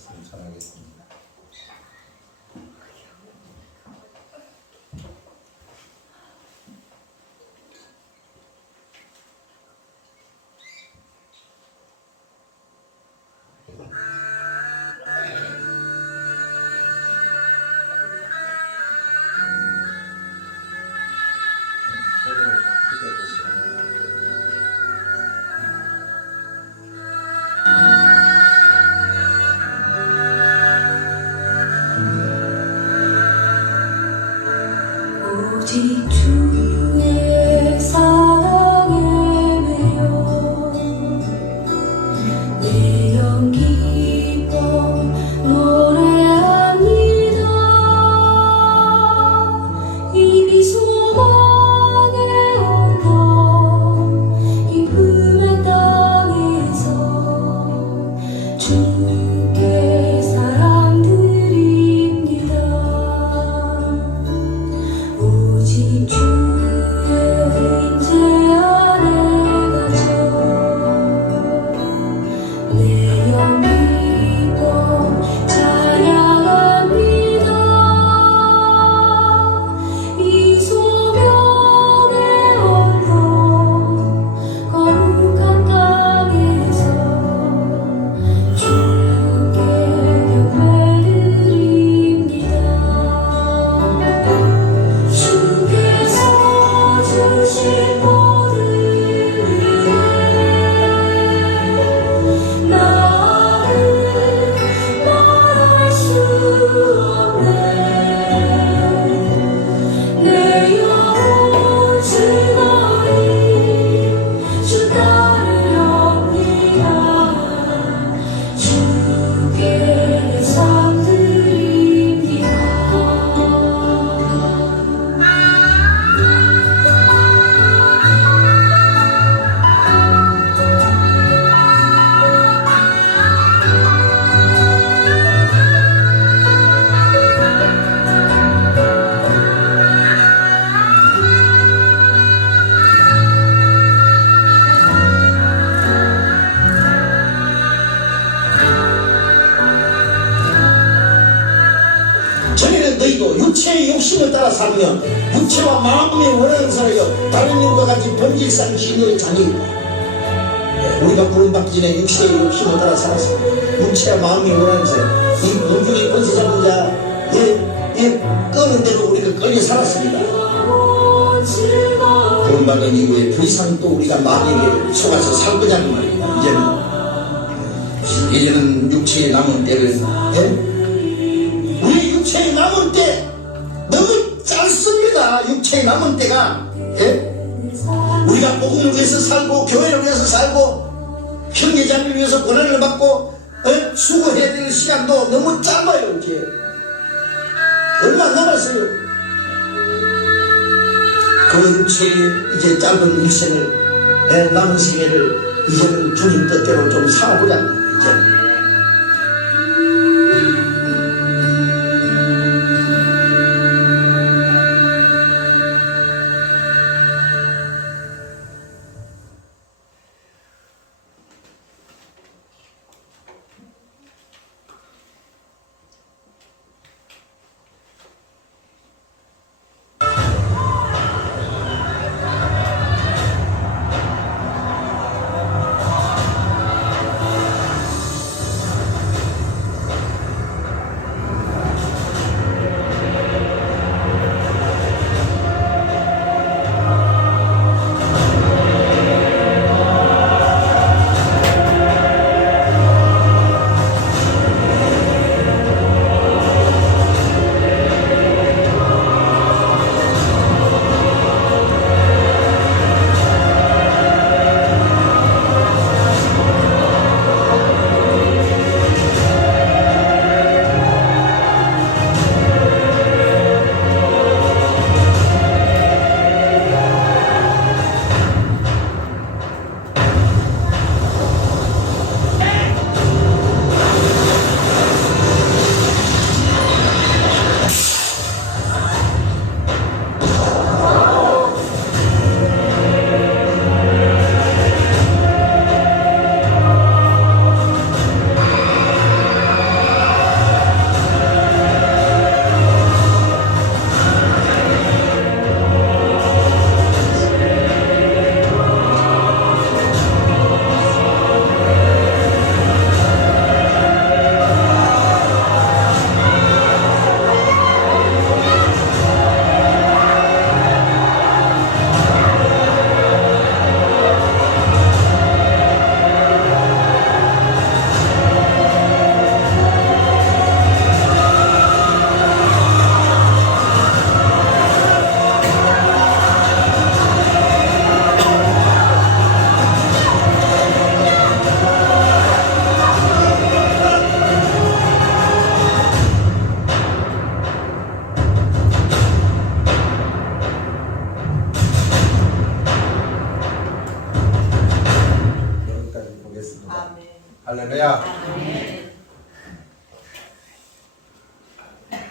말씀을 전하겠습니다. 오직 주의 사랑에 매여 내 영 기뻐 노래합니다. 이미 소망의 언덕 기쁨의 땅에서 주께 사랑 드립니다. 오직 주의 임재 안에 갇혀 내 영 기뻐 찬양합니다. 이 소명의 언덕 거룩한 땅에서 주께 경배드립니다. 주께서 주신 모든 은혜 나를 말할 수 없네. 내 영혼 즐거이 주 따르렵니다. 주께 상 드립니다. 전에는 너희도 육체의 욕심을 따라 살면 육체와 마음이 원하는 사람이여 다른 일과 같이 번질상 진노의 장애이다. 우리가 구원받기 전에 육체의 욕심을 따라 살았어. 육체와 마음이 원하는 사람, 이 공중의 권세 잡은 자의 끄는 대로 우리가 끌려 살았습니다. 구원받은 이후에 더 이상 또 우리가 마귀에게 속아서 살 거냐는 말입니다. 이제는 육체의 남은 때를 우리 육체의 남은 때 너무 짧습니다. 육체의 남은 때가 우리가 복음을 위해서 살고 교회를 위해서 살고 형제자매를 위해서 고난을 받고 수고해야 될 시간도 너무 짧아요. 이제 얼마 안 남았어요. 그 육체의 이제 짧은 일생을 남은 생애를 이제는 주님 뜻대로 좀 살아보자는 거예요. 이제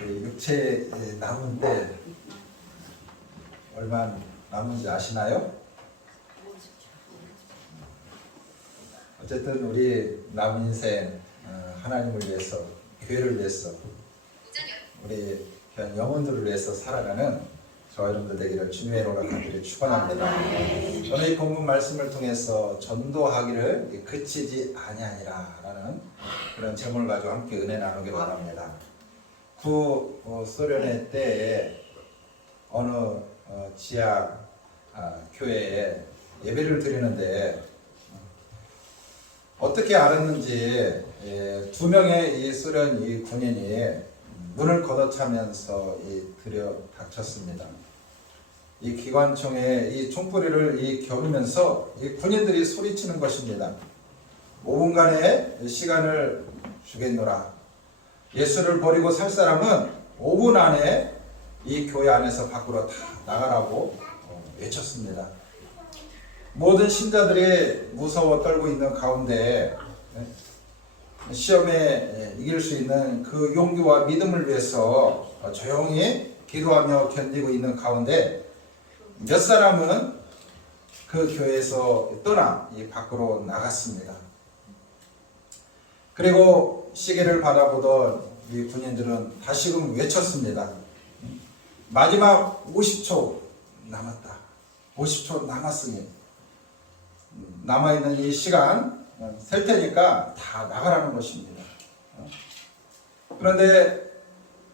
육체 남은 때 얼마 남은지 아시나요? 어쨌든 우리 남은 인생 하나님을 위해서, 교회를 위해서, 우리 그냥 영혼들을 위해서 살아가는 저와 여러분들 되기를 주님의 이름으로 간절히 축원합니다. 오늘 이 본문 말씀을 통해서 전도하기를 그치지 아니하니라라는 그런 제목을 가지고 함께 은혜 나누기 바랍니다. 소련의 때에 어느 지하 교회에 예배를 드리는데 어떻게 알았는지 2명의 이 소련 이 군인이 문을 걷어차면서 들여 닥쳤습니다. 이 기관총에 이 총소리를 겨누면서 이 군인들이 소리치는 것입니다. 5분간의 시간을 주겠노라. 예수를 버리고 살 사람은 5분 안에 이 교회 안에서 밖으로 다 나가라고 외쳤습니다. 모든 신자들이 무서워 떨고 있는 가운데 시험에 이길 수 있는 그 용기와 믿음을 위해서 조용히 기도하며 견디고 있는 가운데 몇 사람은 그 교회에서 떠나 이 밖으로 나갔습니다. 그리고 시계를 바라보던 이 군인들은 다시금 외쳤습니다. 마지막 50초 남았다. 50초 남았으니 남아있는 이 시간 셀 테니까 다 나가라는 것입니다. 그런데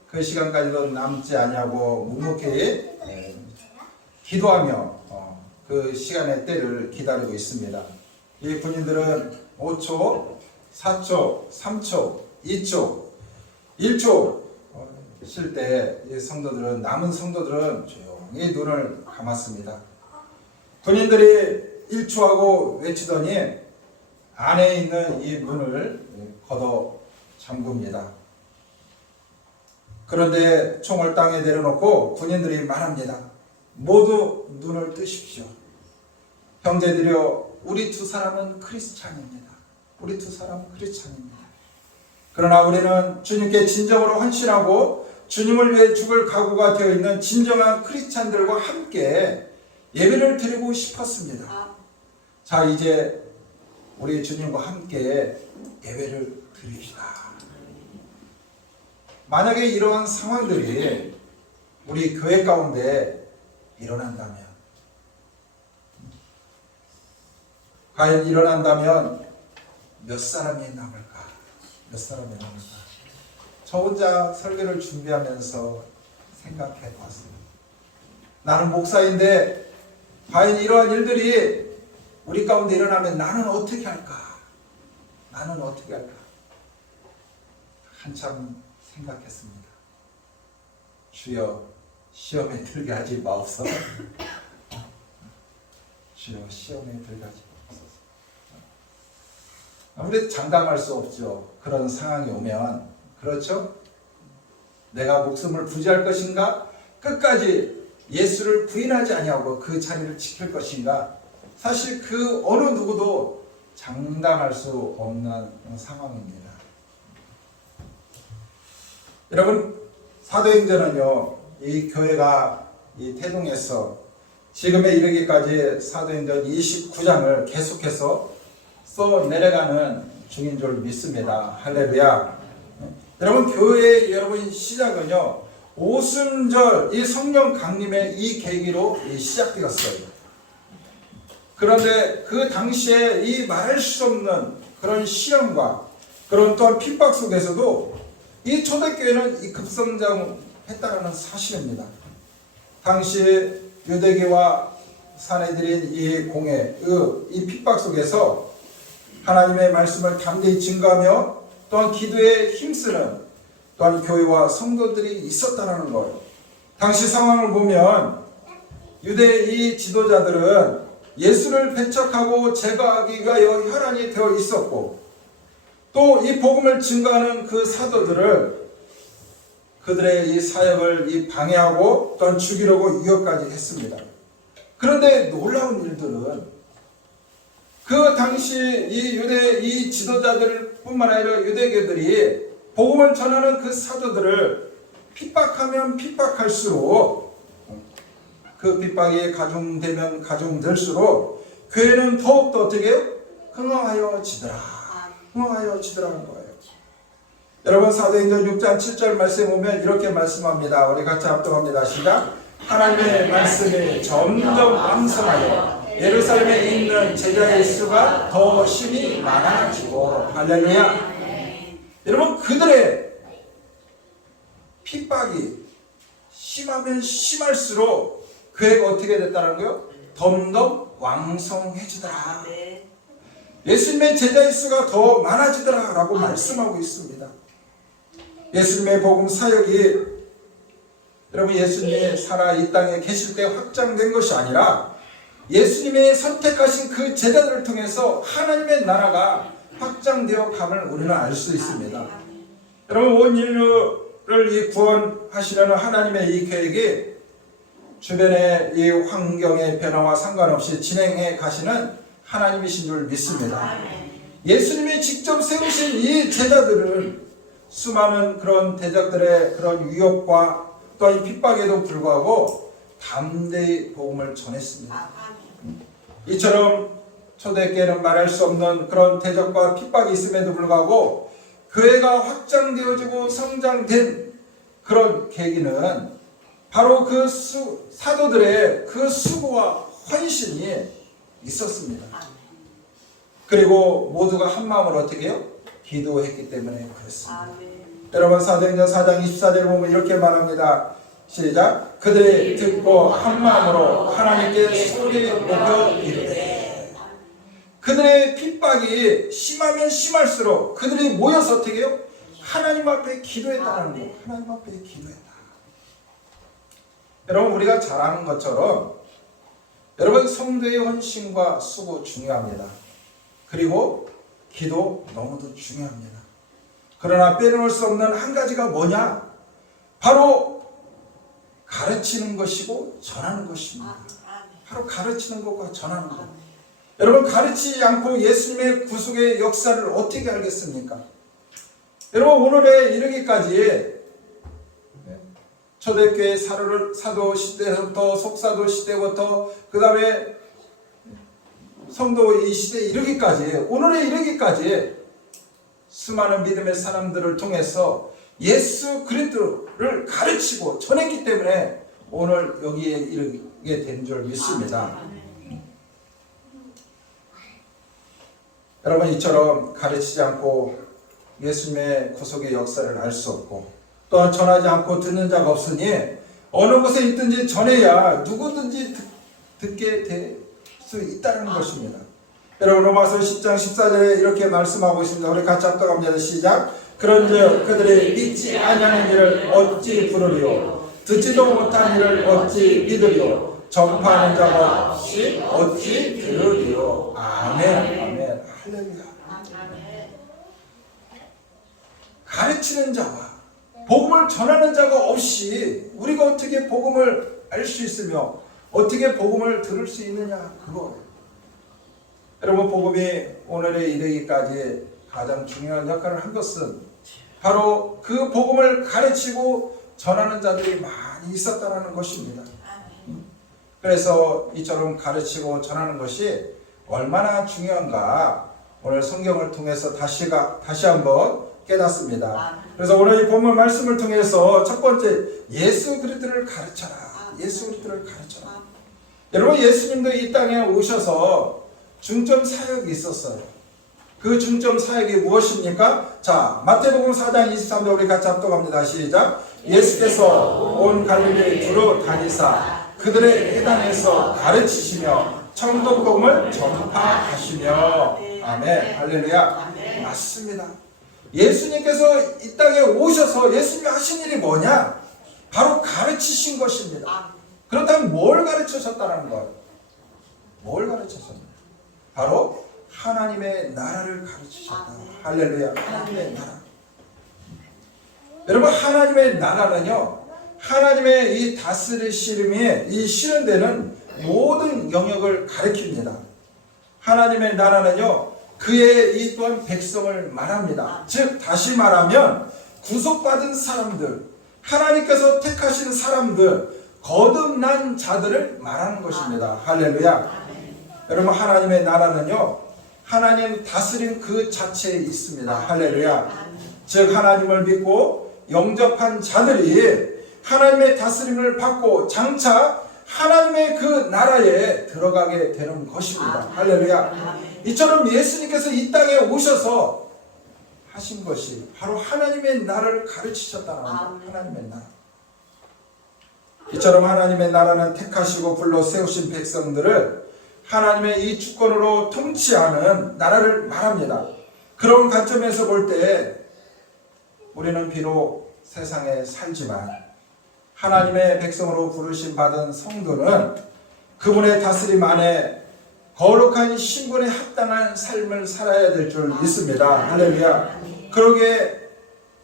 그 시간까지도 남지 아니하고 묵묵히 기도하며 그 시간의 때를 기다리고 있습니다. 이 군인들은 5초, 4초, 3초, 2초, 1초 쉴 때 남은 성도들은 조용히 눈을 감았습니다. 군인들이 1초하고 외치더니 안에 있는 이 문을 걷어 잠굽니다. 그런데 총을 땅에 내려놓고 군인들이 말합니다. 모두 눈을 뜨십시오. 형제들이여, 우리 두 사람은 크리스찬입니다. 우리 두 사람은 크리스찬입니다. 그러나 우리는 주님께 진정으로 헌신하고 주님을 위해 죽을 각오가 되어 있는 진정한 크리스찬들과 함께 예배를 드리고 싶었습니다. 자, 이제 우리 주님과 함께 예배를 드립시다. 만약에 이러한 상황들이 우리 교회 가운데 일어난다면, 과연 일어난다면 몇 사람이 남을까? 몇 사람이 남을까? 저 혼자 설교를 준비하면서 생각해 봤습니다. 나는 목사인데 과연 이러한 일들이 우리 가운데 일어나면 나는 어떻게 할까? 나는 어떻게 할까? 한참 생각했습니다. 주여, 시험에 들게 하지 마옵소서. 주여, 시험에 들게 하지 마옵소서. 아무래도 장담할 수 없죠. 그런 상황이 오면. 그렇죠? 내가 목숨을 부지할 것인가? 끝까지 예수를 부인하지 아니하고 그 자리를 지킬 것인가? 사실 그 어느 누구도 장담할 수 없는 상황입니다. 여러분, 사도행전은요, 이 교회가 이 태동에서 지금에 이르기까지 사도행전 29장을 계속해서 써내려가는 중인 줄 믿습니다. 할렐루야. 여러분, 교회의 여러분 시작은요, 오순절 이 성령 강림의 이 계기로 시작되었어요. 그런데 그 당시에 이 말할 수 없는 그런 시험과 그런 또한 핍박 속에서도 이 초대교회는 이 급성장했다는 사실입니다. 당시 유대계와 사내들인 이 공회, 이 핍박 속에서 하나님의 말씀을 담대히 증거하며 또한 기도에 힘쓰는 또한 교회와 성도들이 있었다는 거예요. 당시 상황을 보면 유대 이 지도자들은 예수를 배척하고 제거하기가 혈안이 되어 있었고, 또 이 복음을 증거하는 그 사도들을 그들의 이 사역을 방해하고 또한 죽이려고 유혹까지 했습니다. 그런데 놀라운 일들은 그 당시 이 유대 이 지도자들 뿐만 아니라 유대교들이 복음을 전하는 그 사도들을 핍박하면 핍박할수록 그 핍박이 가중되면 가중될수록 교회는 더욱더 어떻게 해요? 흥황하여지더라. 흥황하여지더라는 거예요. 여러분 사도행전 6장 7절 말씀에 보면 이렇게 말씀합니다. 우리 같이 합독합니다. 시작. 하나님의 말씀이 점점 왕성하여 예루살렘에 있는 제자의 수가 더 심히 많아지고 할렐루야. 여러분 그들의 핍박이 심하면 심할수록 교회가 어떻게 됐다는 거요? 덤덤 왕성해지더라. 예수님의 제자의 수가 더 많아지더라 라고 말씀하고 있습니다. 예수님의 복음 사역이 여러분 예수님이 살아 이 땅에 계실 때 확장된 것이 아니라 예수님의 선택하신 그 제자들을 통해서 하나님의 나라가 확장되어 감을 우리는 알 수 있습니다. 여러분 온 인류를 이 구원하시려는 하나님의 이 계획이 주변의 이 환경의 변화와 상관없이 진행해 가시는 하나님이신 줄 믿습니다. 예수님이 직접 세우신 이 제자들은 수많은 그런 대적들의 그런 위협과 또한 핍박에도 불구하고 담대히 복음을 전했습니다. 이처럼 초대교회는 말할 수 없는 그런 대적과 핍박이 있음에도 불구하고 교회가 확장되어지고 성장된 그런 계기는 바로 그 사도들의 그 수고와 헌신이 있었습니다. 그리고 모두가 한 마음으로 어떻게 해요? 기도했기 때문에 그렇습니다. 여러분 사도행전 4장 24절 보면 이렇게 말합니다. 시작. 그들이 듣고 한 마음으로 하나님께 소리 높여 이르되. 그들의 핍박이 심하면 심할수록 그들이 모여서 어떻게 해요? 하나님 앞에 기도했다는 거예요. 하나님 앞에 기도했다. 여러분 우리가 잘 아는 것처럼 여러분 성도의 헌신과 수고 중요합니다. 그리고 기도 너무도 중요합니다. 그러나 빼놓을 수 없는 한 가지가 뭐냐? 바로 가르치는 것이고 전하는 것입니다. 바로 가르치는 것과 전하는 것. 여러분 가르치지 않고 예수님의 구속의 역사를 어떻게 알겠습니까? 여러분 오늘에 이르기까지 초대교회 사도 시대부터 속사도 시대부터 그 다음에 성도 이 시대에 이르기까지 오늘에 이르기까지 수많은 믿음의 사람들을 통해서 예수 그리스도를 가르치고 전했기 때문에 오늘 여기에 이르게 된 줄 믿습니다. 여러분 이처럼 가르치지 않고 예수님의 구속의 역사를 알 수 없고 또한 전하지 않고 듣는 자가 없으니 어느 곳에 있든지 전해야 누구든지 듣게 될 수 있다는 것입니다. 여러분 로마서 10장 14절에 이렇게 말씀하고 있습니다. 우리 같이 합독합니다. 시작. 그런즉 그들이 믿지 아니하는 일을 어찌 부르리요 듣지도 못한 일을 어찌 믿으리요 전파하는 자가 없이 어찌 들으리요. 아멘. 아멘. 할렐루야. 가르치는 자와 복음을 전하는 자가 없이 우리가 어떻게 복음을 알 수 있으며 어떻게 복음을 들을 수 있느냐 그거. 여러분 복음이 오늘에 이르기까지 가장 중요한 역할을 한 것은 바로 그 복음을 가르치고 전하는 자들이 많이 있었다는 것입니다. 그래서 이처럼 가르치고 전하는 것이 얼마나 중요한가 오늘 성경을 통해서 다시 한번 깨닫습니다. 그래서 오늘 이 본문 말씀을 통해서 첫 번째 예수 그리스도를 가르쳐라. 예수 그리스도를 가르쳐라. 여러분 예수님도 이 땅에 오셔서 중점 사역이 있었어요. 그 중점 사역이 무엇입니까? 자, 마태복음 4장 23절 우리 같이 합독합니다. 시작. 예수께서 온 갈릴리 두루 다니사 그들의 회당에서 가르치시며 천국 복음을 전파하시며. 아멘. 할렐루야. 맞습니다. 예수님께서 이 땅에 오셔서 예수님이 하신 일이 뭐냐? 바로 가르치신 것입니다. 그렇다면 뭘 가르치셨다는 거예요? 뭘 가르치셨나요? 바로 하나님의 나라를 가르치셨다. 할렐루야. 하나님의 나라. 여러분 하나님의 나라는요 하나님의 이 다스리심이 이 실현되는 모든 영역을 가리킵니다. 하나님의 나라는요 그의 이 또한 백성을 말합니다. 즉 다시 말하면 구속받은 사람들, 하나님께서 택하신 사람들, 거듭난 자들을 말하는 것입니다. 할렐루야. 여러분, 하나님의 나라는요, 하나님 다스림 그 자체에 있습니다. 할렐루야. 즉 하나님을 믿고 영접한 자들이 하나님의 다스림을 받고 장차 하나님의 그 나라에 들어가게 되는 것입니다. 할렐루야. 이처럼 예수님께서 이 땅에 오셔서 하신 것이 바로 하나님의 나라를 가르치셨다는 거예요. 하나님의 나라. 이처럼 하나님의 나라는 택하시고 불러 세우신 백성들을 하나님의 이 주권으로 통치하는 나라를 말합니다. 그런 관점에서 볼 때 우리는 비록 세상에 살지만 하나님의 백성으로 부르심 받은 성도는 그분의 다스림 안에 거룩한 신분에 합당한 삶을 살아야 될 줄 믿습니다. 할렐루야. 그러기에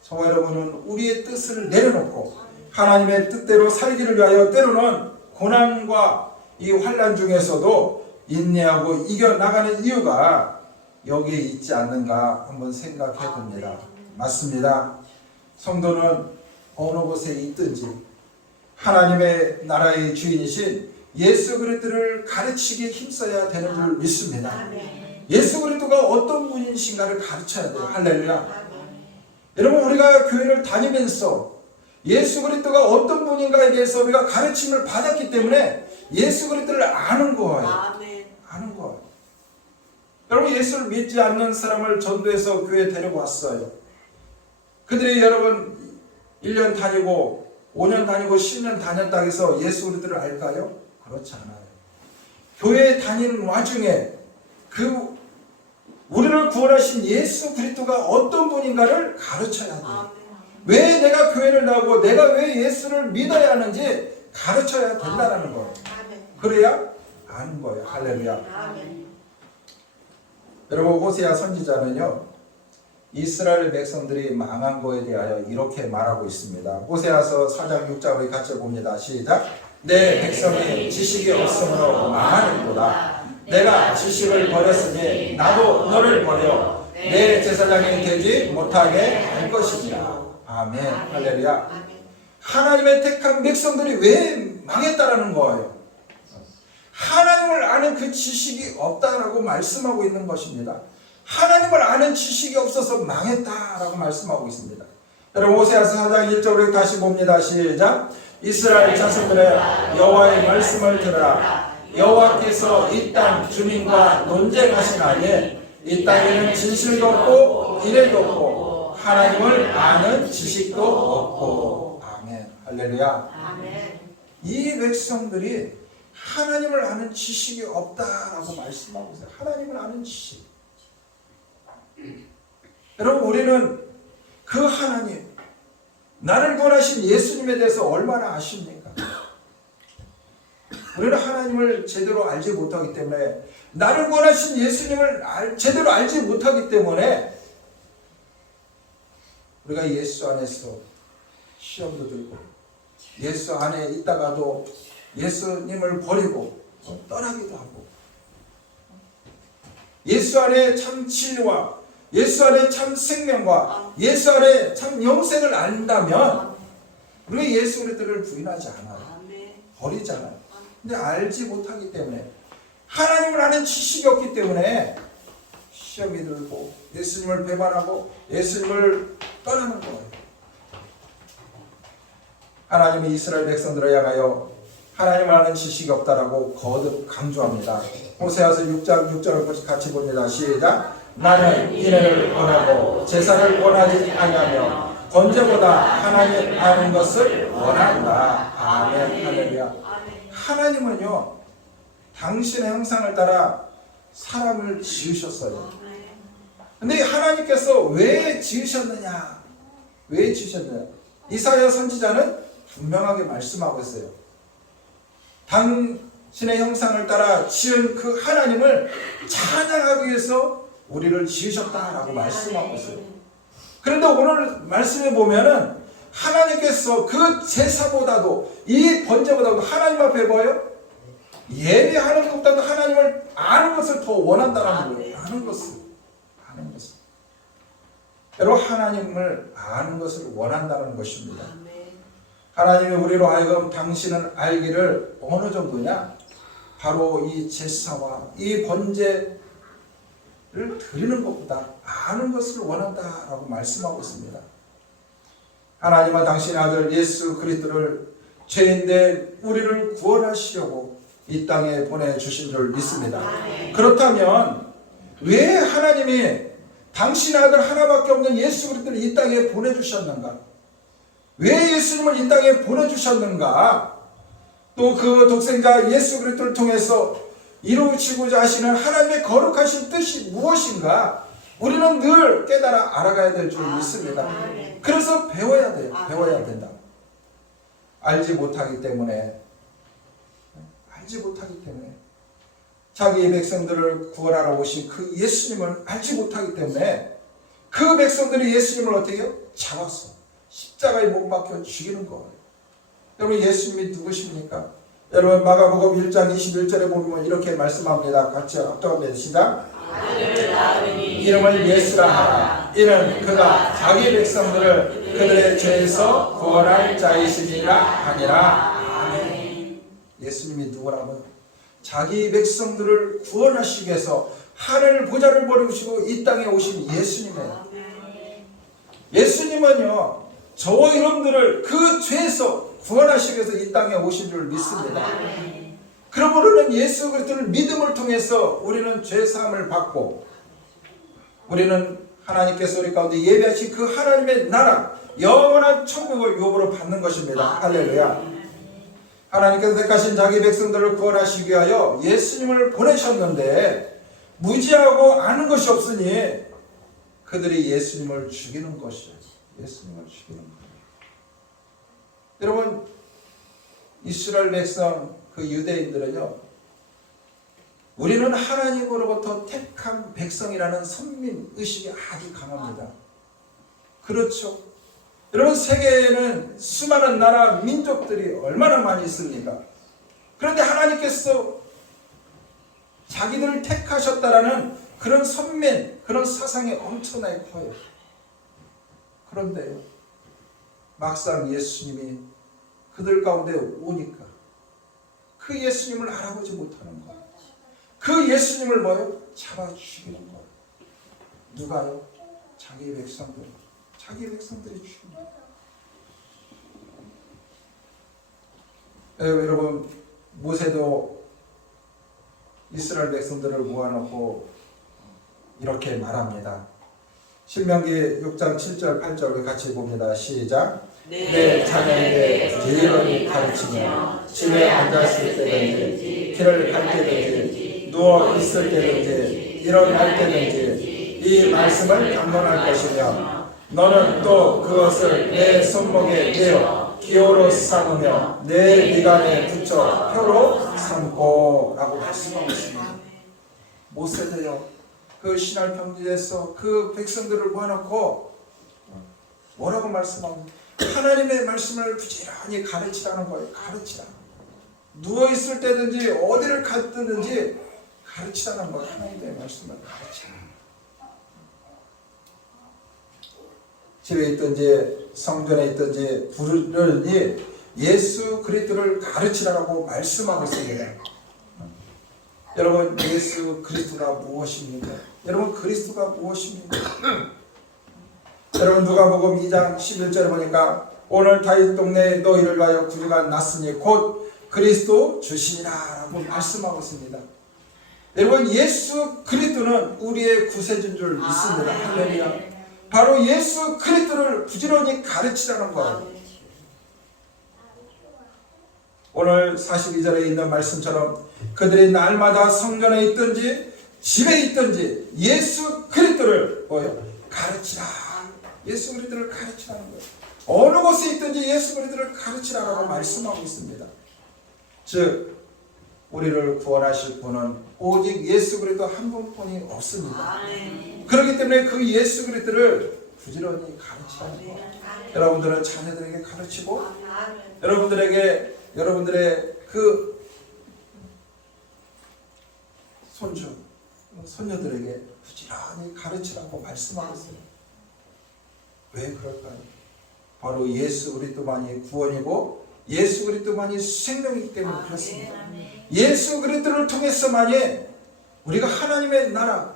저와 여러분은 우리의 뜻을 내려놓고 하나님의 뜻대로 살기를 위하여 때로는 고난과 이 환난 중에서도 인내하고 이겨나가는 이유가 여기에 있지 않는가 한번 생각해 봅니다. 맞습니다. 성도는 어느 곳에 있든지 하나님의 나라의 주인이신 예수 그리스도를 가르치기에 힘써야 되는 줄 믿습니다. 예수 그리스도가 어떤 분이신가를 가르쳐야 돼요. 할렐루야. 여러분, 우리가 교회를 다니면서 예수 그리스도가 어떤 분인가에 대해서 우리가 가르침을 받았기 때문에 예수 그리스도를 아는 거예요. 아는 거예요. 여러분, 예수를 믿지 않는 사람을 전도해서 교회에 데리고 왔어요. 그들이 여러분 1년 다니고 5년 다니고 10년 다녔다고 해서 예수 그리스도를 알까요? 그렇지 않아요. 교회에 다니는 와중에 그 우리를 구원하신 예수 그리스도가 어떤 분인가를 가르쳐야 돼요. 왜 내가 교회를 나오고 내가 왜 예수를 믿어야 하는지 가르쳐야 된다는 거예요. 그래야 아는 거예요. 할렐루야. 여러분, 호세아 선지자는요, 이스라엘 백성들이 망한 거에 대하여 이렇게 말하고 있습니다. 호세아서 4장 6절 우리 같이 봅니다. 시작. 내 백성이 지식이 없으므로 망하는도다. 내가 지식을 버렸으니 나도 너를 버려 내 제사장이 되지 못하게 할 것이니라. 아멘. 할렐루야. 하나님의 택한 백성들이 왜 망했다라는 거예요. 하나님을 아는 그 지식이 없다라고 말씀하고 있는 것입니다. 하나님을 아는 지식이 없어서 망했다라고 말씀하고 있습니다. 여러분, 호세아서 4장 1절을 다시 봅니다. 시작. 이스라엘 자손들의 여호와의 말씀을 들으라. 여호와께서 이 땅 주민과 논쟁하시나니 이 땅에는 진실도 없고 이래도 없고 하나님을 아는 지식도 없고. 아멘. 할렐루야. 아멘. 이 백성들이 하나님을 아는 지식이 없다라고 말씀하고 있어요. 하나님을 아는 지식. 여러분, 우리는 그 하나님, 나를 구원하신 예수님에 대해서 얼마나 아십니까? 우리는 하나님을 제대로 알지 못하기 때문에, 나를 구원하신 예수님을 제대로 알지 못하기 때문에 우리가 예수 안에서 시험도 들고 예수 안에 있다가도 예수님을 버리고 떠나기도 하고, 예수 안에 참 진리와 예수 안에 참 생명과 예수 안에 참 영생을 안다면 우리가 예수 그리스도를 부인하지 않아요. 버리잖아요. 근데 알지 못하기 때문에, 하나님을 아는 지식이 없기 때문에 시험이 들고 예수님을 배반하고 예수님을 떠나는 거예요. 하나님이 이스라엘 백성들을 향하여 하나님을 아는 지식이 없다라고 거듭 강조합니다. 호세아서 6장 6절을 같이 봅니다. 시작. 나는 인애를 원하고 제사를 원하지 아니하며 번제보다 하나님 아는 것을 원한다. 아멘. 할렐루야. 하나님은요, 당신의 형상을 따라 사람을 지으셨어요. 근데 하나님께서 왜 지으셨느냐? 왜 지으셨느냐? 이사야 선지자는 분명하게 말씀하고 있어요. 당신의 형상을 따라 지은 그 하나님을 찬양하기 위해서 우리를 지으셨다라고 말씀하고 있어요. 그런데 오늘 말씀에 보면은 하나님께서 그 제사보다도 이 번제보다도 하나님 앞에 뭐예요? 예배하는 것보다도 하나님을 아는 것을 더 원한다는 거예요. 아는 것을. 여러분, 하나님을 아는 것을 원한다는 것입니다. 하나님이 우리로 하여금 당신을 알기를 어느 정도냐? 바로 이 제사와 이 번제를 드리는 것보다 아는 것을 원한다라고 말씀하고 있습니다. 하나님은 당신의 아들 예수 그리스도를 죄인된 우리를 구원하시려고 이 땅에 보내주신 줄 믿습니다. 그렇다면 왜 하나님이 당신의 아들 하나밖에 없는 예수 그리스도를 이 땅에 보내주셨는가? 왜 예수님을 이 땅에 보내주셨는가? 또 그 독생자 예수 그리스도를 통해서 이루어지고자 하시는 하나님의 거룩하신 뜻이 무엇인가? 우리는 늘 깨달아 알아가야 될 줄 믿습니다. 그래서 배워야 돼요. 배워야 된다. 알지 못하기 때문에 자기 백성들을 구원하러 오신 그 예수님을 알지 못하기 때문에 그 백성들이 예수님을 어떻게 해요? 잡았어. 십자가에 못 박혀 죽이는 거예요. 여러분 예수님이 누구십니까? 여러분 마가복음 1장 21절에 보면 이렇게 말씀합니다. 같이 합독합니다. 시작. 이름을 예수라 하라. 이는 그가 자기 백성들을 그들의 죄에서 구원할 자이시니라 하니라. 아멘. 예수님이 누구라고요? 자기 백성들을 구원하시기 위해서 하늘 보좌를 버리시고 이 땅에 오신 예수님이에요. 예수님은요 저와 여러분들을 그 죄에서 구원하시기 위해서 이 땅에 오신 줄 믿습니다. 그러므로는 예수 그리스도를 믿음을 통해서 우리는 죄 사함을 받고 우리는 하나님께서 우리 가운데 예비하신 그 하나님의 나라 영원한 천국을 유업으로 받는 것입니다. 할렐루야. 하나님께서 택하신 자기 백성들을 구원하시기 위하여 예수님을 보내셨는데 무지하고 아는 것이 없으니 그들이 예수님을 죽이는 것이죠. 예수님을 죽이는 거예요. 여러분 이스라엘 백성 그 유대인들은요 우리는 하나님으로부터 택한 백성이라는 선민의식이 아주 강합니다. 그렇죠. 여러분 세계에는 수많은 나라 민족들이 얼마나 많이 있습니까? 그런데 하나님께서 자기들을 택하셨다라는 그런 선민 그런 사상이 엄청나게 커요. 그런데요 막상 예수님이 그들 가운데 오니까 그 예수님을 알아보지 못하는 거예요. 그 예수님을 뭐요? 잡아 죽이는 거예요. 누가요? 자기 백성들. 자기 백성들이 죽입니다. 여러분 모세도 이스라엘 백성들을 모아놓고 이렇게 말합니다. 신명기 6장 7절 8절 같이 봅니다. 시작. 내 자녀에게 부지런히 가르치며 집에 앉았을 때든지 길을 갈 때든지 누워 있을 때든지 일어날 때든지 이 말씀을 강론할 것이며 너는 또 그것을 내 손목에 내어 기호로 삼으며 내 미간에 붙여 표로 삼고 라고 말씀하고 있습니다. 모세도요 그 신할 평지에서 그 백성들을 모아놓고 뭐라고 말씀하고 하나님의 말씀을 부지런히 가르치라는 거예요. 가르치라. 누워있을 때든지 어디를 갔든지 가르치라는 거예요. 하나님의 말씀을 가르치라. 집에 있든지 성전에 있든지 부르니 예수 그리스도를 가르치라고 말씀하고 있습니다. 여러분 예수 그리스도가 무엇입니까? 여러분 그리스도가 무엇입니까? 여러분 누가복음 2장 11절에 보니까 오늘 다윗 동네에 너희를 위하여 구주가 났으니 곧 그리스도 주시니라 라고 말씀하고 있습니다. 여러분 예수 그리스도는 우리의 구세주인 줄 믿습니다. 할렐루야. 바로 예수 그리스도를 부지런히 가르치라는 거예요. 오늘 42절에 있는 말씀처럼 그들이 날마다 성전에 있든지 집에 있든지 예수 그리스도를 가르치라. 예수 그리스도를 가르치라는 거예요. 어느 곳에 있든지 예수 그리스도를 가르치라라고 말씀하고 있습니다. 즉 우리를 구원하실 분은 오직 예수 그리스도 한 분뿐이 없습니다. 그렇기 때문에 그 예수 그리스도를 부지런히 가르치라는 거예요. 여러분들은 자녀들에게 가르치고 여러분들의 그 손녀들에게 부지런히 가르치라고 말씀하고 있어요. 왜 그럴까요? 바로 예수 그리스도만이 구원이고 예수 그리스도만이 생명이기 때문에 그렇습니다. 예수 그리스도를 통해서만이 우리가 하나님의 나라,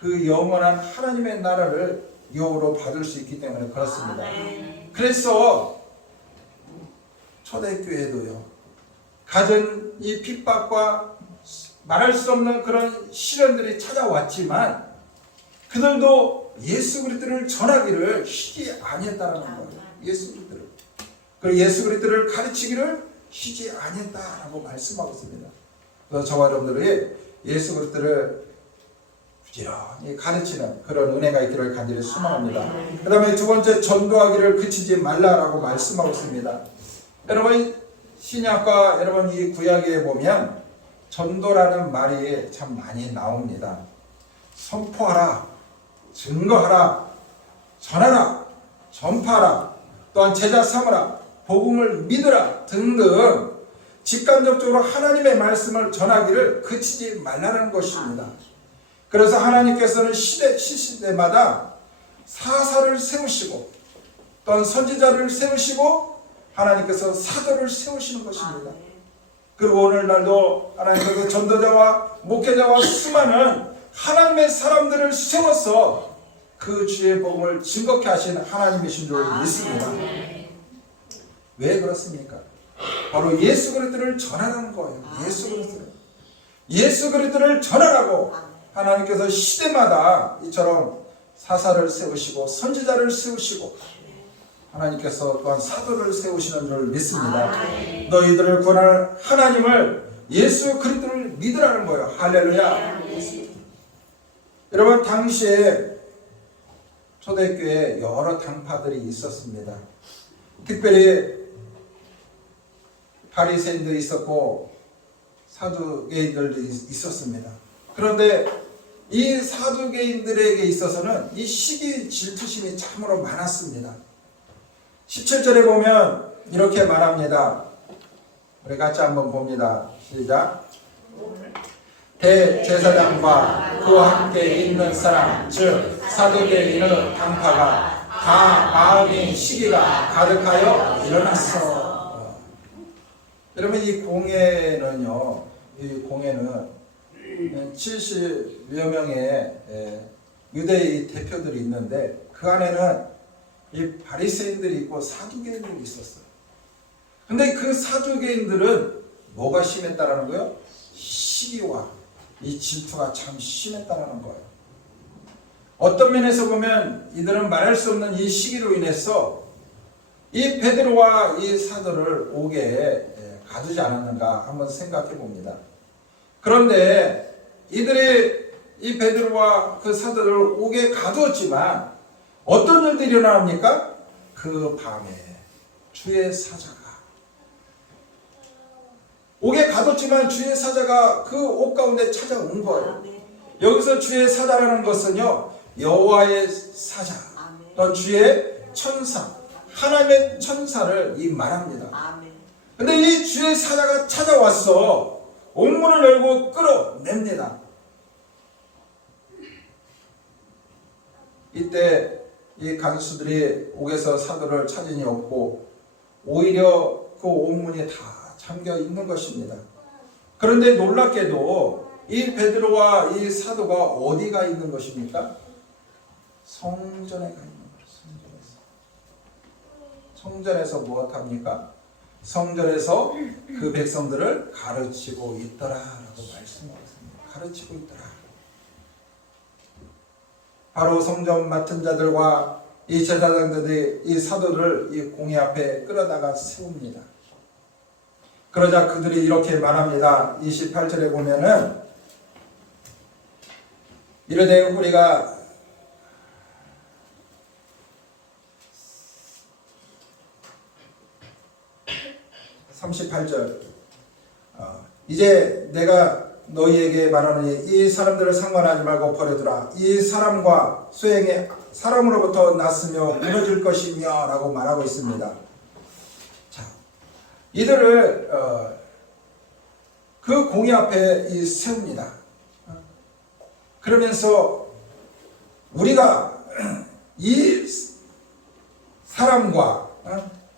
그 영원한 하나님의 나라를 유업으로 받을 수 있기 때문에 그렇습니다. 그래서 초대교회도요, 가진 이 핍박과 말할 수 없는 그런 시련들이 찾아왔지만 그들도 예수 그리스도를 전하기를 쉬지 아니했다라는 거예요. 예수 그리스도를. 그리고 예수 그리스도를 가르치기를 쉬지 아니했다라고 말씀하고 있습니다. 그래서 저와 여러분들이 예수 그리스도를 부지런히 가르치는 그런 은혜가 있기를 간절히 소망합니다. 그 다음에 두 번째, 전도하기를 그치지 말라라고 말씀하고 있습니다. 여러분 신약과 여러분 이 구약에 보면 전도라는 말이 참 많이 나옵니다. 선포하라, 증거하라, 전하라, 전파하라, 또한 제자 삼으라, 복음을 믿으라 등등 직간접적으로 하나님의 말씀을 전하기를 그치지 말라는 것입니다. 그래서 하나님께서는 시대마다 사사를 세우시고 또한 선지자를 세우시고 하나님께서 사도를 세우시는 것입니다. 그리고 오늘날도 하나님께서 전도자와 목회자와 수많은 하나님의 사람들을 세워서 그 주의 복음을 증거케 하신 하나님이신 줄 믿습니다. 왜 그렇습니까? 바로 예수 그리스도를 전하라는 거예요. 예수 그리스도를 전하라고 하나님께서 시대마다 이처럼 사사를 세우시고 선지자를 세우시고 하나님께서 또한 사도를 세우시는 줄 믿습니다. 너희들을 구원할 하나님을 예수 그리스도를 믿으라는 거예요. 할렐루야. 여러분 당시에 초대교회에 여러 당파들이 있었습니다. 특별히 바리새인들이 있었고 사두개인들도 있었습니다. 그런데 이 사두개인들에게 있어서는 이 시기 질투심이 참으로 많았습니다. 17절에 보면 이렇게 말합니다. 우리 같이 한번 봅니다. 시작. 대제사장과 그와 함께 있는 사람, 즉 사두개인의 당파가 다 마음의 시기가 가득하여 일어났어. 여러분 이 공회는요, 이 공회는 70여 명의 유대의 대표들이 있는데 그 안에는 이 바리새인들이 있고 사두개인들이 있었어요. 근데 그 사두개인들은 뭐가 심했다라는 거예요? 시기와 이 질투가 참 심했다라는 거예요. 어떤 면에서 보면 이들은 말할 수 없는 이 시기로 인해서 이 베드로와 이 사도를 옥에 가두지 않았는가 한번 생각해 봅니다. 그런데 이들이 이 베드로와 그 사도를 옥에 가두었지만 어떤 일들이 일어납니까? 그 밤에 주의 사자가 옥에 가뒀지만 주의 사자가 그 옥 가운데 찾아온 거예요. 여기서 주의 사자라는 것은요, 여호와의 사자, 또 주의 천사, 하나님의 천사를 이 말합니다. 근데 이 주의 사자가 찾아와서 옥문을 열고 끌어냅니다. 이때 이 간수들이 옥에서 사도를 찾으니 없고 오히려 그 옥문이 다 잠겨 있는 것입니다. 그런데 놀랍게도 이 베드로와 이 사도가 어디가 있는 것입니까? 성전에 가 있는 거예요. 성전에서 무엇합니까? 성전에서 그 백성들을 가르치고 있더라라고 말씀하고 있습니다. 가르치고 있더라. 바로 성전 맡은 자들과 이 제사장들이 이 사도를 이 공회 앞에 끌어다가 세웁니다. 그러자 그들이 이렇게 말합니다. 28절에 보면은 이르되 우리가 38절 이제 내가 너희에게 말하노니 이 사람들을 상관하지 말고 버려두라. 이 사람과 수행에 사람으로부터 났으며 무너질 것이며 라고 말하고 있습니다. 자, 이들을 그 공의 앞에 세웁니다. 그러면서 우리가 이 사람과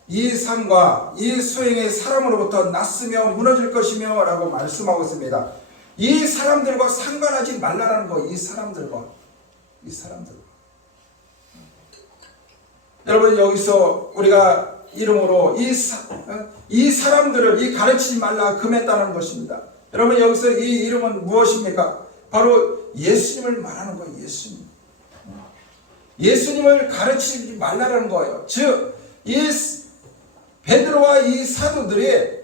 이 삶과 이 수행의 사람으로부터 났으며 무너질 것이며 라고 말씀하고 있습니다. 이 사람들과 상관하지 말라라는 거. 이 사람들과 여러분, 여기서 우리가 이름으로 이 사람들을 이 가르치지 말라 금했다는 것입니다. 여러분, 여기서 이 이름은 무엇입니까? 바로 예수님을 말하는 거예요. 예수님을 가르치지 말라는 거예요. 즉, 이 베드로와 이 사도들이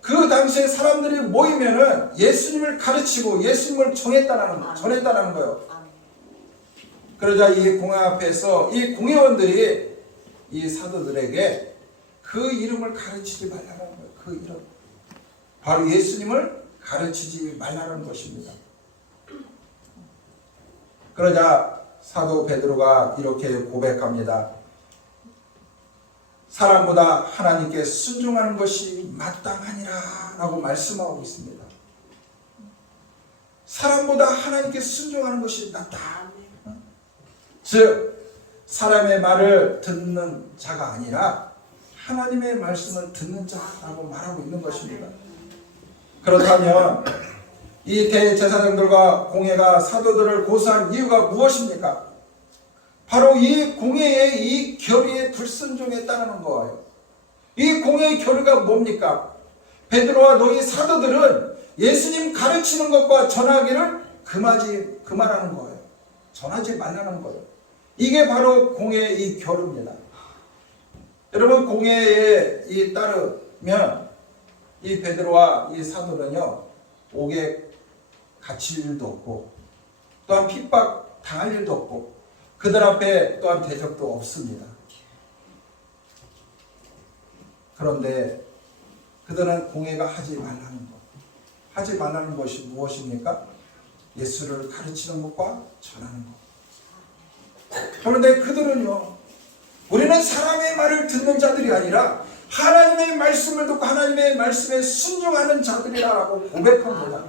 그 당시에 사람들이 모이면은 예수님을 가르치고 예수님을 전했다는 거예요. 그러자 이 공회 앞에서 이 공회원들이 이 사도들에게 그 이름을 가르치지 말라는 거예요. 그 이름. 바로 예수님을 가르치지 말라는 것입니다. 그러자 사도 베드로가 이렇게 고백합니다. 사람보다 하나님께 순종하는 것이 마땅하니라 라고 말씀하고 있습니다. 사람보다 하나님께 순종하는 것이 낫다. 즉, 사람의 말을 듣는 자가 아니라 하나님의 말씀을 듣는 자라고 말하고 있는 것입니다. 그렇다면 이 대제사장들과 공회가 사도들을 고소한 이유가 무엇입니까? 바로 이 공회의 이 결의에 불순종했다는 거예요. 이 공회의 결의가 뭡니까? 베드로와 너희 사도들은 예수님 가르치는 것과 전하기를 금하라는 거예요. 전하지 말라는 거예요. 이게 바로 공회의 이 결의입니다. 여러분, 공회에 따르면 이 베드로와 이 사도는요, 옥에 갇힐 일도 없고 또한 핍박 당할 일도 없고 그들 앞에 또한 대적도 없습니다. 그런데 그들은 공회가 하지 말라는 것이 무엇입니까? 예수를 가르치는 것과 전하는 것. 그런데 그들은요, 우리는 사람의 말을 듣는 자들이 아니라 하나님의 말씀을 듣고 하나님의 말씀에 순종하는 자들이라고 고백합니다.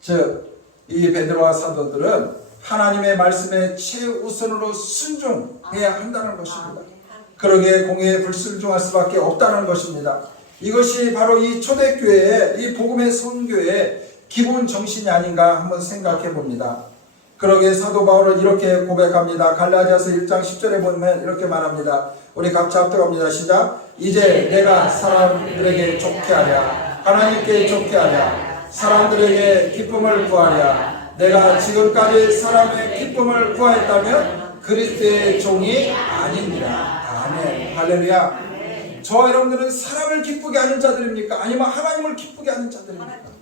즉, 이 베드로와 사도들은 하나님의 말씀에 최우선으로 순종해야 한다는 것입니다. 그러기에 공회에 불순종할 수밖에 없다는 것입니다. 이것이 바로 이 초대교회의 이 복음의 선교의 기본 정신이 아닌가 한번 생각해 봅니다. 그러기에 사도 바울은 이렇게 고백합니다. 갈라디아서 1장 10절에 보면 이렇게 말합니다. 우리 각자 합독합니다. 시작. 이제 내가 사람들에게 좋게 하랴, 하나님께 좋게 하랴, 사람들에게 기쁨을 구하랴. 내가 지금까지 사람의 기쁨을 구하였다면 그리스도의 종이 아닙니다. 아멘. 할렐루야. 저와 여러분들은 사람을 기쁘게 하는 자들입니까? 아니면 하나님을 기쁘게 하는 자들입니까?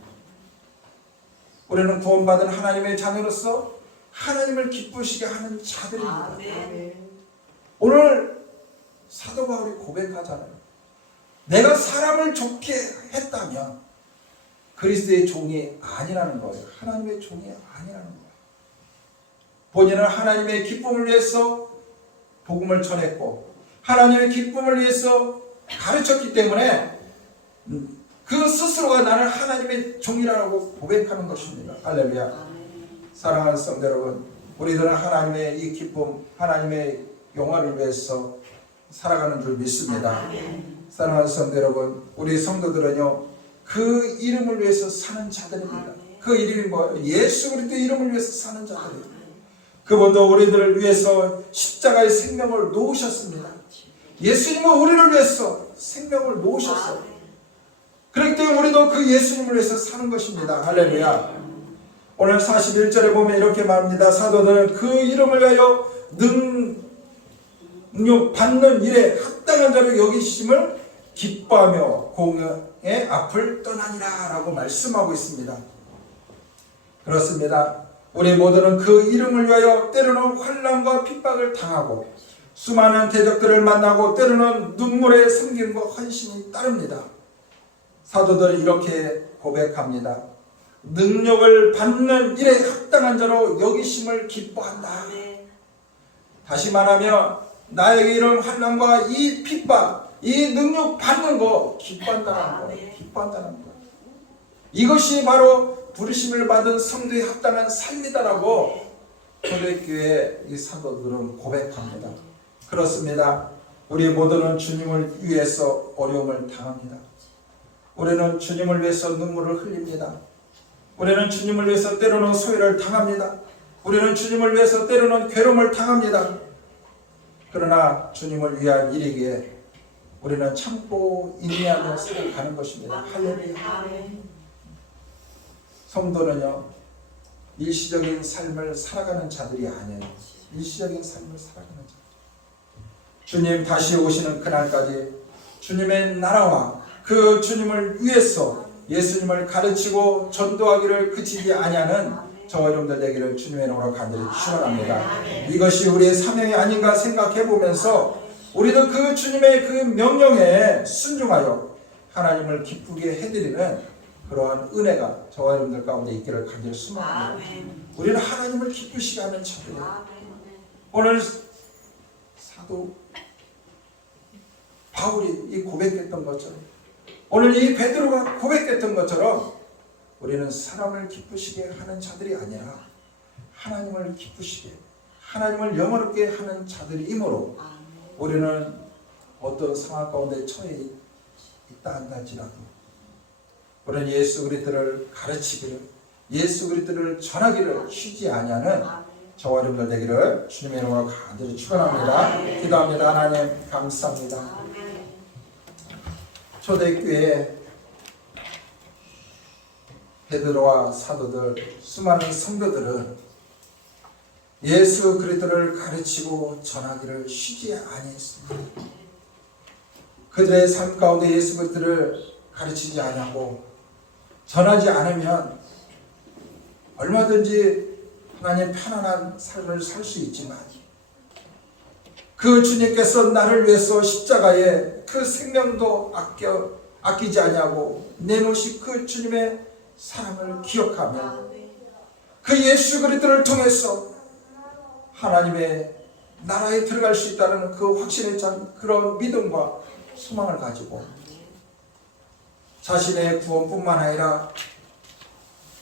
우리는 구원받은 하나님의 자녀로서 하나님을 기쁘시게 하는 자들입니다. 오늘 사도 바울이 고백하잖아요. 내가 사람을 좋게 했다면 그리스도의 종이 아니라는 거예요. 하나님의 종이 아니라는 거예요. 본인은 하나님의 기쁨을 위해서 복음을 전했고 하나님의 기쁨을 위해서 가르쳤기 때문에 그 스스로가 나는 하나님의 종이라고 고백하는 것입니다. 할렐루야. 사랑하는 성도 여러분, 우리들은 하나님의 이 기쁨, 하나님의 영화를 위해서 살아가는 줄 믿습니다. 사랑하는 성도 여러분, 우리 성도들은요, 그 이름을 위해서 사는 자들입니다. 그 이름이 뭐예요? 예수 그리스도 이름을 위해서 사는 자들이에요. 그분도 우리들을 위해서 십자가의 생명을 놓으셨습니다. 예수님은 우리를 위해서 생명을 놓으셨어요. 그렇기 때문에 우리도 그 예수님을 위해서 사는 것입니다. 할렐루야. 오늘 41절에 보면 이렇게 말합니다. 사도들은 그 이름을 위하여 능력 받는 일에 합당한 자로 여기심을 기뻐하며 공의 앞을 떠나니라 라고 말씀하고 있습니다. 그렇습니다. 우리 모두는 그 이름을 위하여 때로는 환난과 핍박을 당하고 수많은 대적들을 만나고 때로는 눈물의 섬김과 헌신이 따릅니다. 사도들은 이렇게 고백합니다. 능력을 받는 일에 합당한 자로 여기심을 기뻐한다. 다시 말하면 나에게 이런 환난과 이 핍박, 이 능력 받는 거 기뻐한다는 거예요. 기뻐한다는 거예요. 이것이 바로 부르심을 받은 성도의 합당한 삶이다라고 초대교회 이 사도들은 고백합니다. 그렇습니다. 우리 모두는 주님을 위해서 어려움을 당합니다. 우리는 주님을 위해서 눈물을 흘립니다. 우리는 주님을 위해서 때로는 소외를 당합니다. 우리는 주님을 위해서 때로는 괴로움을 당합니다. 그러나 주님을 위한 일이기에 우리는 참고 인내하며 살아가는 것입니다. 할렐루야. 성도는요, 일시적인 삶을 살아가는 자들이 아니에요. 일시적인 삶을 살아가는 자. 주님 다시 오시는 그날까지 주님의 나라와 그 주님을 위해서 예수님을 가르치고 전도하기를 그치지 아니하는 저와 여러분들 되기를 주님의 이름으로 간절히 축원합니다. 이것이 우리의 사명이 아닌가 생각해 보면서 우리도 그 주님의 그 명령에 순종하여 하나님을 기쁘게 해드리는 그러한 은혜가 저와 여러분들 가운데 있기를 간절히 소망합니다. 우리는 하나님을 기쁘시게 하는 자들이에요. 오늘 사도 바울이 이 고백했던 것처럼, 오늘 이 베드로가 고백했던 것처럼 우리는 사람을 기쁘시게 하는 자들이 아니라 하나님을 기쁘시게, 하나님을 영원롭게 하는 자들이므로 우리는 어떤 상황 가운데 처해 있다 한다 할지라도 우리는 예수 그리스도를 가르치기를, 예수 그리스도를 전하기를 쉬지 아니하는 저와 여러분들 되기를 주님의 이름으로 간절히 축원합니다. 기도합니다. 하나님 감사합니다. 초대교회 베드로와 사도들, 수많은 성도들은 예수 그리스도를 가르치고 전하기를 쉬지 아니했습니다. 그들의 삶 가운데 예수 그리스도를 가르치지 아니하고 전하지 않으면 얼마든지 하나님 편안한 삶을 살 수 있지만 그 주님께서 나를 위해서 십자가에 그 생명도 아끼지 아니하고 내놓으신 그 주님의 사랑을 기억하며 그 예수 그리스도를 통해서 하나님의 나라에 들어갈 수 있다는 그 확신에 찬 그런 믿음과 소망을 가지고 자신의 구원뿐만 아니라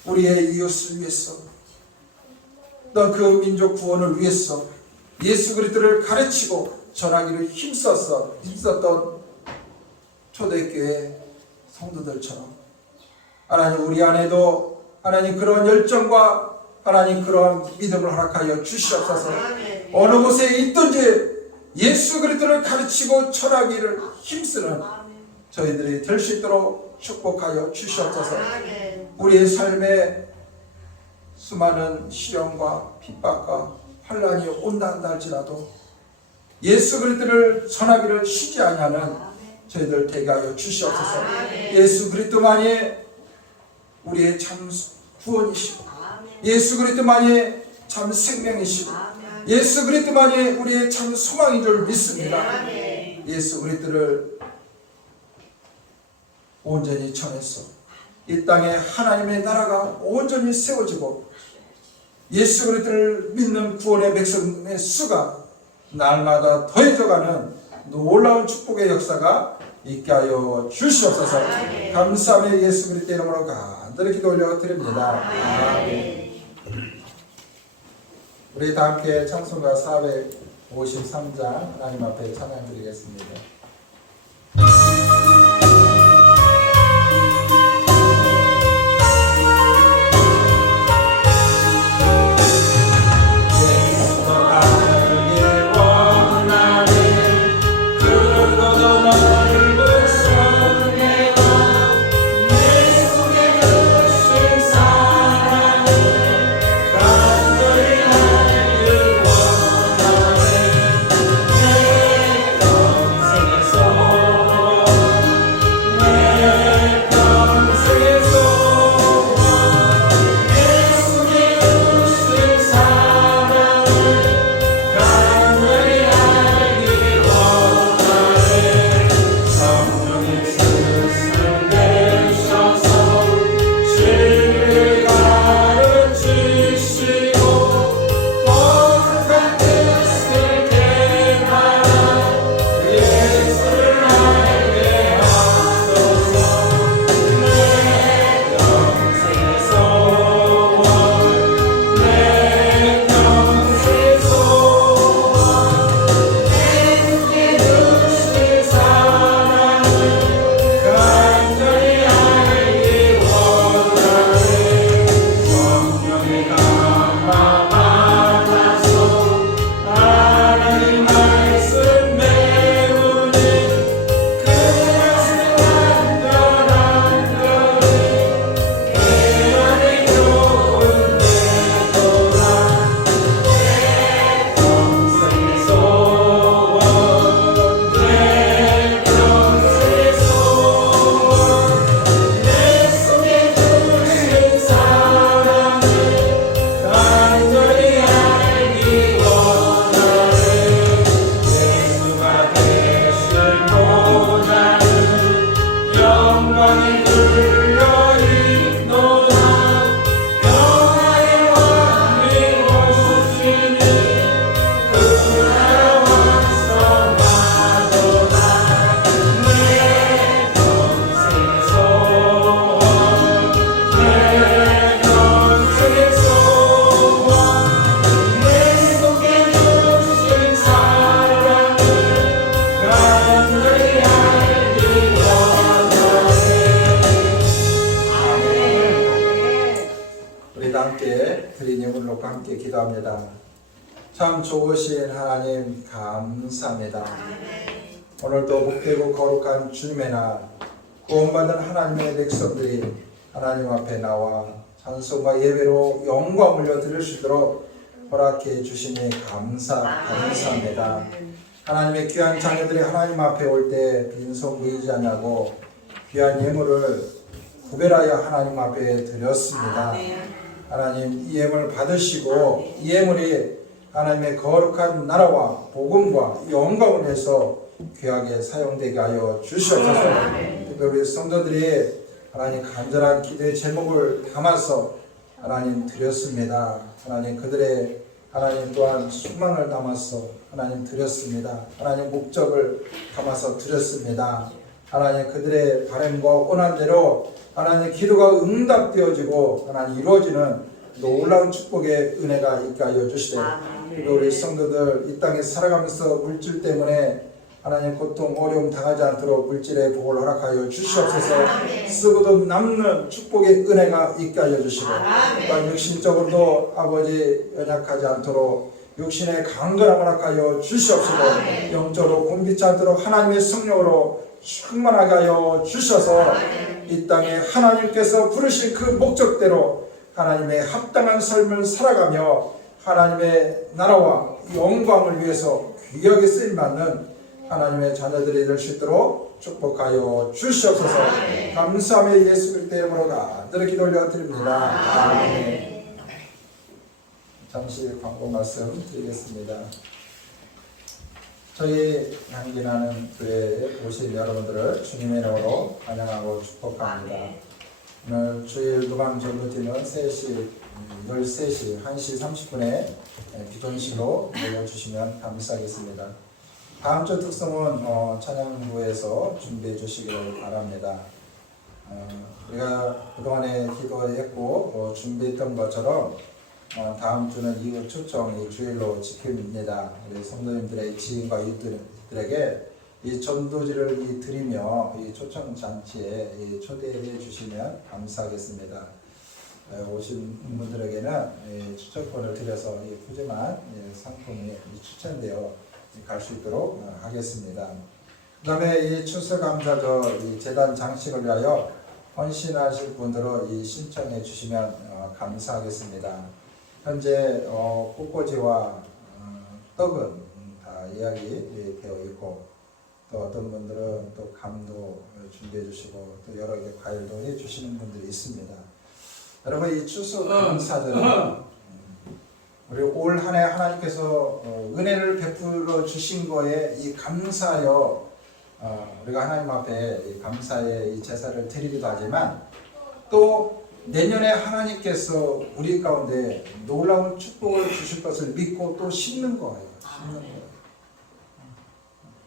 우리의 이웃을 위해서 또 그 민족 구원을 위해서 예수 그리스도를 가르치고 전하기를 힘썼던 초대교회 성도들처럼 하나님 우리 안에도 하나님 그런 열정과 하나님 그런 믿음을 허락하여 주시옵소서. 어느 곳에 있든지 예수 그리스도를 가르치고 전하기를 힘쓰는 저희들이 될 수 있도록 축복하여 주시옵소서. 우리의 삶에 수많은 시련과 핍박과 환난이 온다 한다 할지라도 예수 그리스도를 전하기를 쉬지 아니하는 저희들 되게 하여 주시옵소서. 예수 그리스도만이 우리의 참 구원이시고 예수 그리스도만이 참 생명이시고 예수 그리스도만이 우리의 참 소망인 줄 믿습니다. 예수 그리스도를 온전히 전해서 이 땅에 하나님의 나라가 온전히 세워지고 예수 그리스도를 믿는 구원의 백성의 수가 날마다 더해져가는 놀라운 축복의 역사가 있게 하여 주시옵소서. 감사하며 예수 그리스도의 이름으로 간절히 기도 올려드립니다. 아멘. 우리 다 함께 찬송가 453장 하나님 앞에 찬양드리겠습니다. 내 참 좋으신 하나님 감사합니다. 오늘도 복되고 거룩한 주님의 날 구원받은 하나님의 백성들이 하나님 앞에 나와 찬송과 예배로 영광 올려 드릴 수 있도록 허락해 주시니 감사합니다. 하나님의 귀한 자녀들이 하나님 앞에 올 때 빈손 보이지 않냐고 귀한 예물을 구별하여 하나님 앞에 드렸습니다. 하나님 이 예물 받으시고 이 예물이 하나님의 거룩한 나라와 복음과 영광을 위해서 귀하게 사용되게 하여 주시옵소서. 특별히 성도들이 하나님 간절한 기도의 제목을 담아서 하나님 드렸습니다. 하나님 그들의 하나님 또한 소망을 담아서 하나님 드렸습니다. 하나님 목적을 담아서 드렸습니다. 하나님 그들의 바람과 원한대로 하나님 기도가 응답되어지고 하나님 이루어지는 놀라운 축복의 은혜가 있게 하여 주시되 그리고 우리 성도들 이 땅에 살아가면서 물질 때문에 하나님 고통 어려움 당하지 않도록 물질의 복을 허락하여 주시옵소서. 쓰고도 남는 축복의 은혜가 있게 하여 주시고 또한 육신적으로도 아버지 연약하지 않도록 육신의 강건함을 허락하여 주시옵소서. 영적으로 곤비치 않도록 하나님의 성령으로 충만하게 하여 주셔서 이 땅에 하나님께서 부르신 그 목적대로 하나님의 합당한 삶을 살아가며 하나님의 나라와 영광을 위해서 귀하게 쓰임받는 하나님의 자녀들이 될 수 있도록 축복하여 주시옵소서. 감사하며 예수 그리스도의 이름으로 간절히 기도 올려드립니다. 아멘. 잠시 광고 말씀 드리겠습니다. 저희 향기나는 교회에 오신 여러분들을 주님의 이름으로 환영하고 축복합니다. 오늘 주일 도방 전도팀은 13시, 1시 30분에 비전실로 모여주시면 감사하겠습니다. 다음 주 특성은 찬양부에서 준비해 주시기를 바랍니다. 우리가 그동안에 기도했고 준비했던 것처럼 다음 주는 이후 초청 주일로 지킵니다. 우리 성도님들의 지인과 이웃들에게 이 전도지를 드리며 이 초청 잔치에 초대해 주시면 감사하겠습니다. 오신 분들에게는 추천권을 드려서 푸짐한 상품이 추천되어 갈 수 있도록 하겠습니다. 그 다음에 이 추수감사절 재단 장식을 위하여 헌신하실 분들은 신청해 주시면 감사하겠습니다. 현재 꽃꽂이와 떡은 다 예약이 되어 있고 또 어떤 분들은 또 감도 준비해 주시고 또 여러 개 과일도 해 주시는 분들이 있습니다. 여러분 이 추수감사절은 우리 올 한 해 하나님께서 은혜를 베풀어 주신 거에 이 감사하여 우리가 하나님 앞에 이 감사의 이 제사를 드리기도 하지만 또 내년에 하나님께서 우리 가운데 놀라운 축복을 주실 것을 믿고 또 심는 거예요.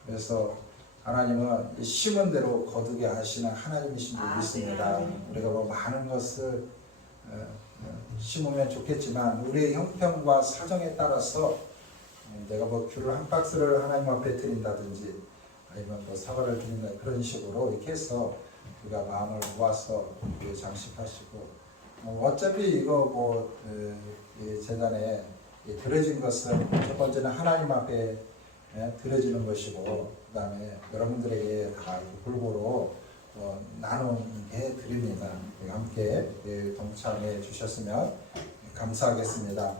그래서 하나님은 이 심은 대로 거두게 하시는 하나님이신 줄 믿습니다. 우리가 뭐 많은 것을 심으면 좋겠지만 우리의 형편과 사정에 따라서 내가 뭐 귤을 한 박스를 하나님 앞에 드린다든지 아니면 뭐 사과를 드린다 그런 식으로 이렇게 해서 우리가 마음을 모아서 장식하시고 어차피 이거 뭐 재단에 드려진 것은 첫 번째는 하나님 앞에 드려지는 것이고 그 다음에 여러분들에게 다 골고루 나누게 드립니다. 함께 동참해 주셨으면 감사하겠습니다.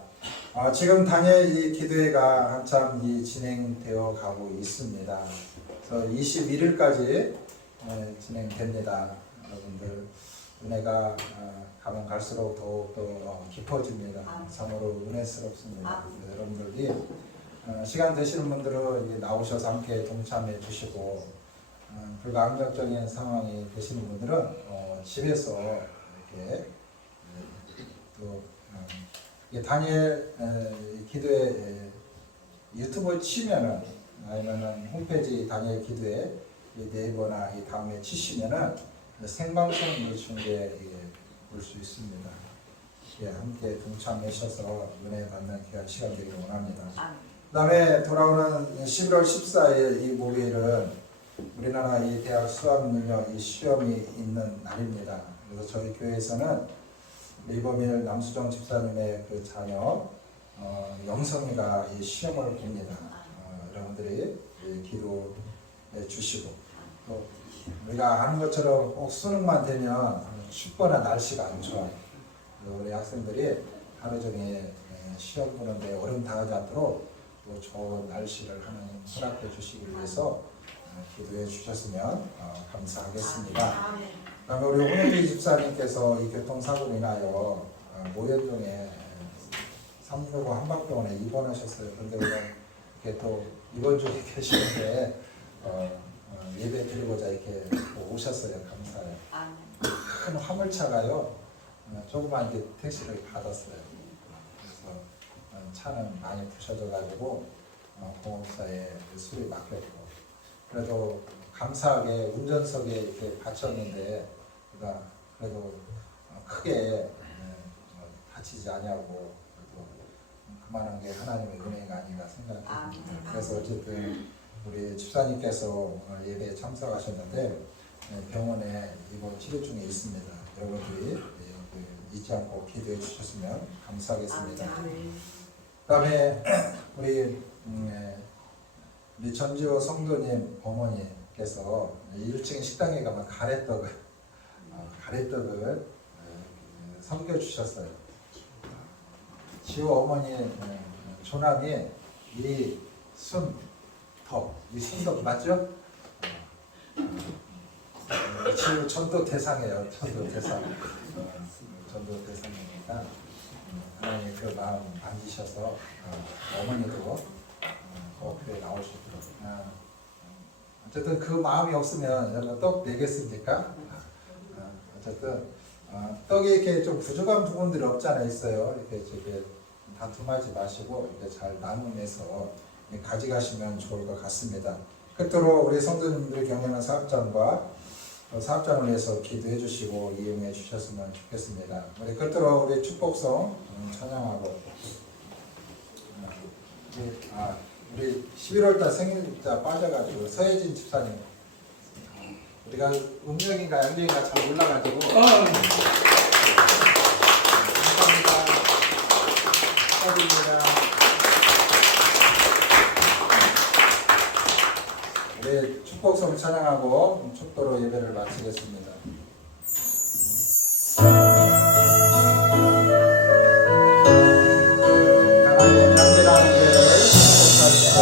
지금 당일 이 기도회가 한참 진행되어 가고 있습니다. 그래서 21일까지 진행됩니다. 여러분들 은혜가 가면 갈수록 더욱더 깊어집니다. 참으로 은혜스럽습니다. 여러분들이 시간 되시는 분들은 나오셔서 함께 동참해 주시고 불가항력적인 상황이 되시는 분들은 집에서 이렇게 또 다니엘 기도회 유튜브 치면은 아니면은 홈페이지 다니엘 기도회 네이버나 이 다음에 치시면은 생방송 중계 볼 수 있습니다. 함께 동참하셔서 은혜 받는 귀한 시간 되기를 원합니다. 그 다음에 돌아오는 11월 14일 이 목요일은 우리나라 이 대학 수학능력 이 시험이 있는 날입니다. 그래서 저희 교회에서는 리버밀 남수정 집사님의 그 자녀 영성이가 이 시험을 봅니다. 여러분들이 기도해 주시고 또 우리가 아는 것처럼 꼭 수능만 되면 춥거나 날씨가 안 좋아요. 우리 학생들이 하루 종일 시험 보는데 어려움 당하지 않도록 또 좋은 날씨를 하나님 허락해 주시기 위해서 기도해 주셨으면 감사하겠습니다. 그다음에 우리 홍영기 집사님께서 이 교통사고로 인하여 모현동에 365 한방병원에 입원하셨어요. 그런데 우리가 이렇게 또 입원 중에 계시는데 예배 드리고자 이렇게 오셨어요. 감사해요. 큰 화물차가요. 조그만 이렇게 택시를 받았어요. 그래서 차는 많이 부셔져가지고 공업사에 술이 막혔고 그래도 감사하게 운전석에 이렇게 받쳤는데 그래도 크게 다치지 않냐고 그만한 게 하나님의 은혜가 아닌가 생각합니다. 그래서 어쨌든 우리 집사님께서 예배에 참석하셨는데 병원에 입원 치료 중에 있습니다. 여러분들이 잊지 않고 기도해 주셨으면 감사하겠습니다. 그다음에 우리 전지호 성도님 어머니께서 1층 식당에 가면 가래떡을 섬겨 주셨어요. 지호 어머니 조남이 이순덕 맞죠? 지호 전도 대상이에요. 전도 대상이니까 하나님 그 마음 만지셔서 어머니도 그래 나오시도록. 어쨌든 그 마음이 없으면 여러분 떡 내겠습니까? 어쨌든 떡이 이렇게 좀 부족한 부분들이 없잖아 있어요. 이렇게 다툼하지 마시고 이렇게 잘 나누면서 가져가시면 좋을 것 같습니다. 끝으로 우리 성도님들이 경영하는 사업장과 사업장을 위해서 기도해 주시고 이용해 주셨으면 좋겠습니다. 우리 끝으로 우리 축복성 찬양하고 우리 11월달 생일자 빠져가지고 서혜진 집사님 우리가 음력인가 양력인가 잘 몰라가지고 감사합니다. 축하드립니다. 우리 축복성 찬양하고 축도로 예배를 마치겠습니다. 하나님의 향기라는 죄를 축복하시고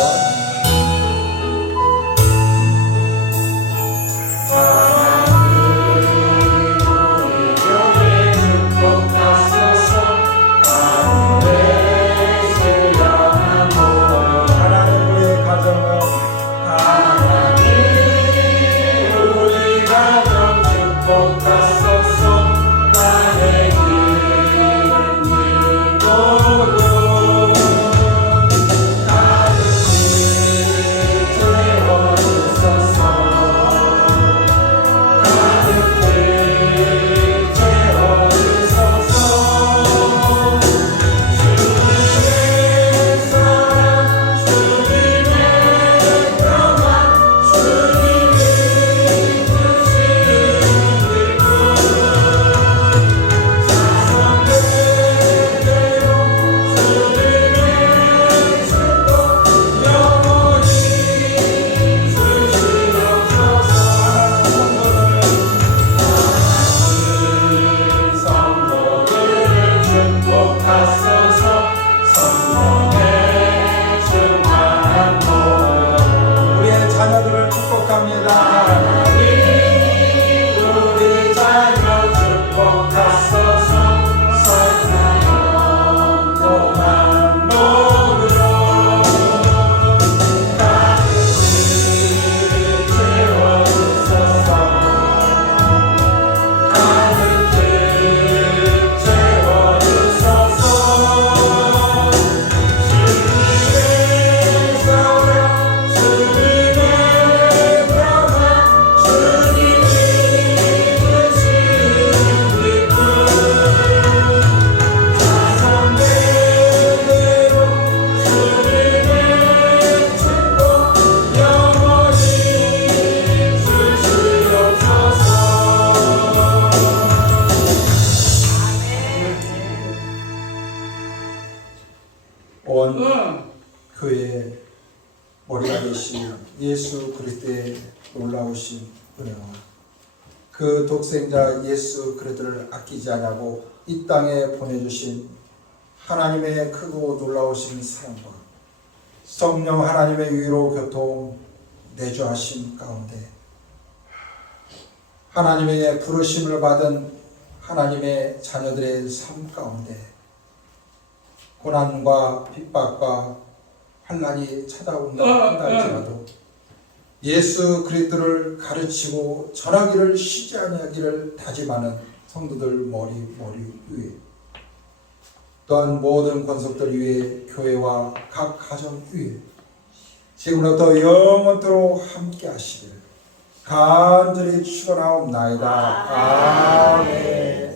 머리가 되신 예수 그리스도의 놀라우신 은혜와 그 독생자 예수 그리스도를 아끼지 않냐고 이 땅에 보내주신 하나님의 크고 놀라우신 사랑과 성령 하나님의 위로 교통 내주하심 가운데 하나님의 부르심을 받은 하나님의 자녀들의 삶 가운데 고난과 핍박과 환난이 찾아온다 할지라도 예수 그리스도를 가르치고 전하기를 쉬지 아니하기를 다짐하는 성도들 머리 위에 또한 모든 권속들 위에 교회와 각 가정 위에 지금부터 영원토록 함께 하시길 간절히 축원하옵나이다. 아멘.